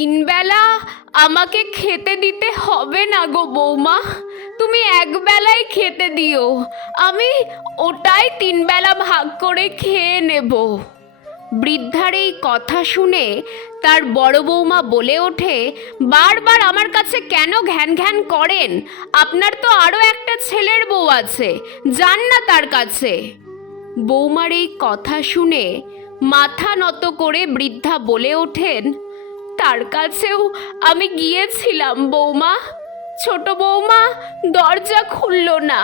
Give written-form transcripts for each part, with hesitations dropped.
তিনবেলা আমাকে খেতে দিতে হবে না গো বৌমা, তুমি একবেলাই খেতে দিও, আমি ওটাই তিনবেলা ভাগ করে খেয়ে নেব। বৃদ্ধার এই কথা শুনে তার বড় বৌমা বলে ওঠে, বারবার আমার কাছে কেন ঘ্যান ঘ্যান করেন? আপনার তো আরও একটা ছেলের বউ আছে, যান না তার কাছে। বৌমার এই কথা শুনে মাথা নত করে বৃদ্ধা বলে ওঠেন, তার কাছেও আমি গিয়েছিলাম বৌমা, ছোট বৌমা দরজা খুলল না,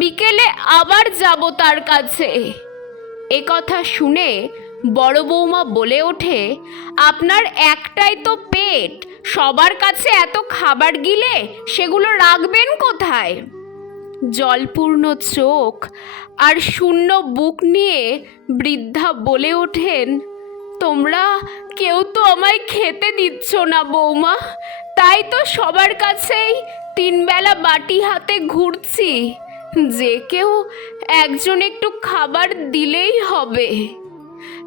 বিকেলে আবার যাব তার কাছে। এ কথা শুনে বড় বৌমা বলে ওঠে, আপনার একটাই তো পেট, সবার কাছে এত খাবার গিলে সেগুলো রাখবেন কোথায়? জলপূর্ণ চোখ আর শূন্য বুক নিয়ে বৃদ্ধা বলে ওঠেন, তোমরা কেউ তো আমায় খেতে দিচ্ছ না বৌমা, তাই তো সবার কাছেই তিনবেলা বাটি হাতে ঘুরছি, যে কেউ একজন একটু খাবার দিলেই হবে।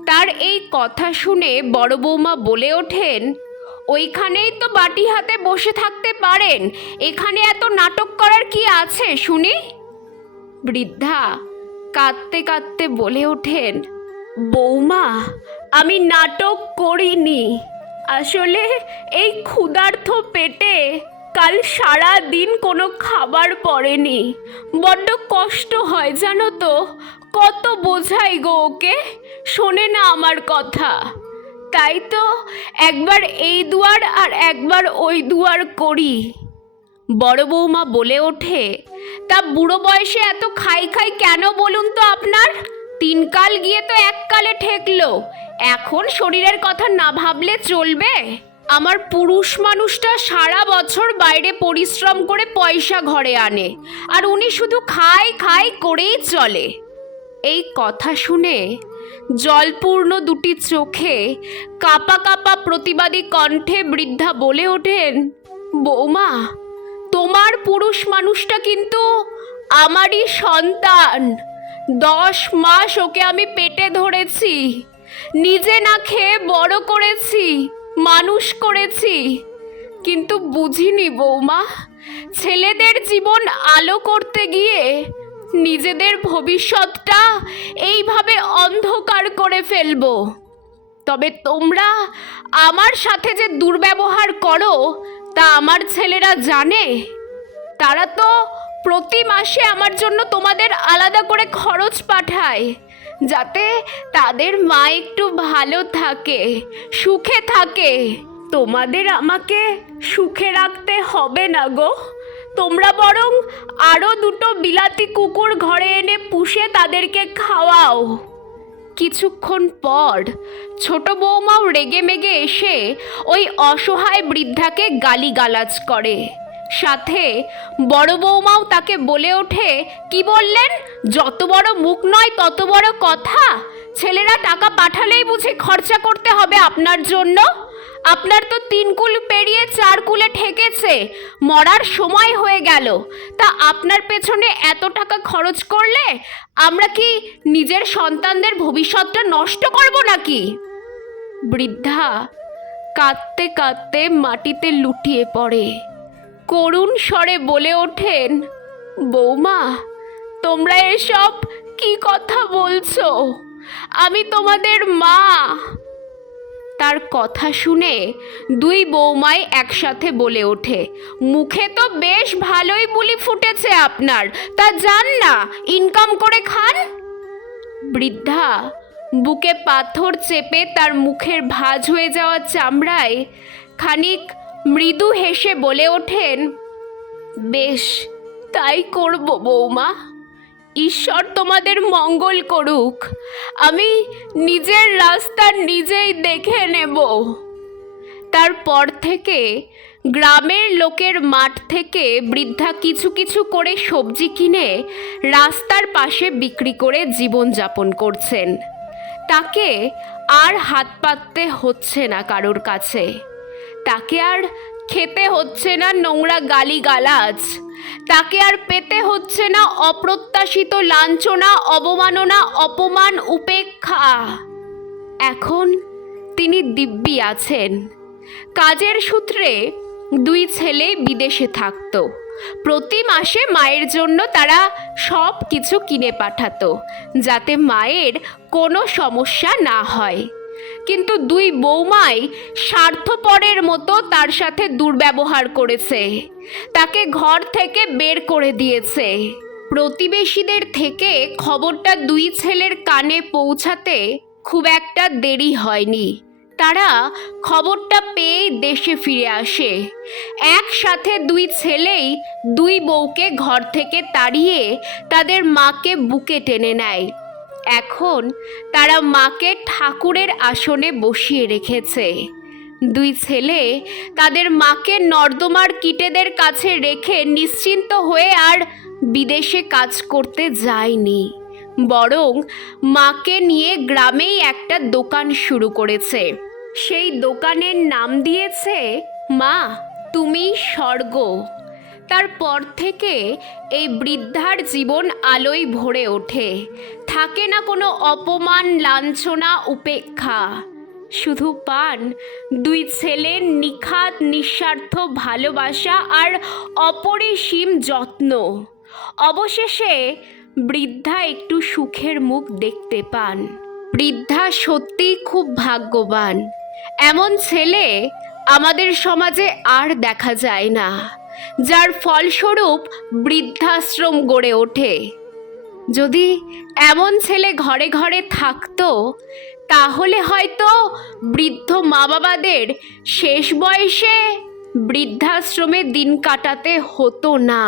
তার এই কথা শুনে বড় বৌমা বলে ওঠেন, ওইখানেই তো বাটি হাতে বসে থাকতে পারেন, এখানে এত নাটক করার কি আছে শুনি? বৃদ্ধা কাঁদতে কাঁদতে বলে ওঠেন, বৌমা আমি নাটক করিনি, আসলে এই ক্ষুধার্ত পেটে কাল সারা দিন কোনো খাবার পড়েনি, বড্ড কষ্ট হয় জানো তো, কত বোঝাই গো ওকে, শোনে না আমার কথা, তাই তো একবার এই দুয়ার আর একবার ওই দুয়ার করি। বড় বৌমা বলে ওঠে, তা বুড়ো বয়সে এত খাই খাই কেন বলুন তো আপনার? 3 কাল গিয়ে তো 1 কালে ঠেকলো, এখন শরীরের কথা না ভাবলে চলবে? আমার পুরুষ মানুষটা সারা বছর বাইরে পরিশ্রম করে পয়সা ঘরে আনে, আর উনি শুধু খাই খাই করেই চলে। এই কথা শুনে জলপূর্ণ দুটি চোখে কাপা কাপা প্রতিবাদী কণ্ঠে বৃদ্ধা বলে ওঠেন, বৌমা তোমার পুরুষ মানুষটা কিন্তু আমারই সন্তান, 10 মাস ওকে আমি পেটে ধরেছি, নিজে না খেয়ে বড় করেছি, মানুষ করেছি, কিন্তু বুঝিনি বৌমা, ছেলেদের জীবন আলো করতে গিয়ে নিজেদের ভবিষ্যৎটা এইভাবে অন্ধকার করে ফেলবো। তবে তোমরা আমার সাথে যে দুর্ব্যবহার করো তা আমার ছেলেরা জানে, তারা তো প্রতি মাসে আমার জন্য তোমাদের আলাদা করে খরচ পাঠায়, যাতে তাদের মা একটু ভালো থাকে, সুখে থাকে। তোমাদের আমাকে সুখে রাখতে হবে না গো, তোমরা বরং আরও 2টো বিলাতি কুকুর ঘরে এনে পুষে তাদেরকে খাওয়াও। কিছুক্ষণ পর ছোট বৌমাও রেগে মেগে এসে ওই অসহায় বৃদ্ধাকে গালিগালাজ করে, সাথে বড় বৌমাও তাকে বলে ওঠে, কি বললেন? যত বড় মুখ নয় তত বড় কথা, ছেলেরা টাকা পাঠালেই বুঝি খরচা করতে হবে আপনার জন্য? আপনার তো 3 কুল পেরিয়ে 4 কুলে ঠেকেছে, মরার সময় হয়ে গেল, তা আপনার পেছনে এত টাকা খরচ করলে আমরা কি নিজের সন্তানদের ভবিষ্যৎটা নষ্ট করব নাকি? বৃদ্ধা কাঁদতে কাঁদতে মাটিতে লুটিয়ে পড়ে, করুণ স্বরে বলে ওঠেন, বৌমা তোমরা এসব কি কথা বলছো? আমি তোমাদের মা। তার কথা শুনে 2 বৌমাই একসাথে বলে ওঠে, মুখে তো বেশ ভালোই বুলি ফুটেছে আপনার, তা যান না ইনকাম করে খান। বৃদ্ধা বুকে পাথর চেপে তার মুখের ভাঁজ হয়ে যাওয়া চামড়ায় খানিক মৃদু হেসে বলে ওঠেন, বেশ তাই করব বৌমা, ঈশ্বর তোমাদের মঙ্গল করুক, আমি নিজের রাস্তা নিজেই দেখে নেব। তারপর থেকে গ্রামের লোকের মাঠ থেকে বৃদ্ধা কিছু কিছু করে সবজি কিনে রাস্তার পাশে বিক্রি করে জীবনযাপন করছেন। তাকে আর হাত পাততে হচ্ছে না কারোর কাছে, তাকে আর খেতে হচ্ছে না নোংরা গালিগালাজ, তাকে আর পেতে হচ্ছে না অপ্রত্যাশিত লাঞ্ছনা, অবমাননা, অপমান, উপেক্ষা। এখন তিনি দিব্যি আছেন, কাজের সূত্রে দুই ছেলে বিদেশে থাকতো। প্রতি মাসে মায়ের জন্য তারা সব কিছু কিনে পাঠাতো, যাতে মায়ের কোনো সমস্যা না হয়। কিন্তু দুই বৌমাই স্বার্থপরের মতো তার সাথে দুর্ব্যবহার করেছে, তাকে ঘর থেকে বের করে দিয়েছে। প্রতিবেশীদের থেকে খবরটা দুই ছেলের কানে পৌঁছাতে খুব একটা দেরি হয়নি। তারা খবরটা পেয়ে দেশে ফিরে আসে। একসাথে দুই ছেলেই দুই বউকে ঘর থেকে তাড়িয়ে তাদের মাকে বুকে টেনে নেয়। এখন তারা মাকে ঠাকুরের আসনে বসিয়ে রেখেছে। দুই ছেলে তাদের মাকে নর্দমার কীটেদের কাছে রেখে নিশ্চিন্ত হয়ে আর বিদেশে কাজ করতে যায়নি, বরং মাকে নিয়ে গ্রামেই একটা দোকান শুরু করেছে। সেই দোকানের নাম দিয়েছে মা তুমি স্বর্গ। তারপর থেকে এই বৃদ্ধার জীবন আলোয় ভরে ওঠে। থাকে না কোনো অপমান, লাঞ্ছনা, উপেক্ষা, শুধু পান দুই ছেলের নিখাত নিঃস্বার্থ ভালোবাসা আর অপরিসীম যত্ন। অবশেষে বৃদ্ধা একটু সুখের মুখ দেখতে পান। বৃদ্ধা সত্যিই খুব ভাগ্যবান। এমন ছেলে আমাদের সমাজে আর দেখা যায় না, যার ফলস্বরূপ বৃদ্ধাশ্রম গড়ে ওঠে। যদি এমন ছেলে ঘরে ঘরে থাকতো, তাহলে হয়তো বৃদ্ধ মা বাবাদের শেষ বয়সে বৃদ্ধাশ্রমে দিন কাটাতে হতো না।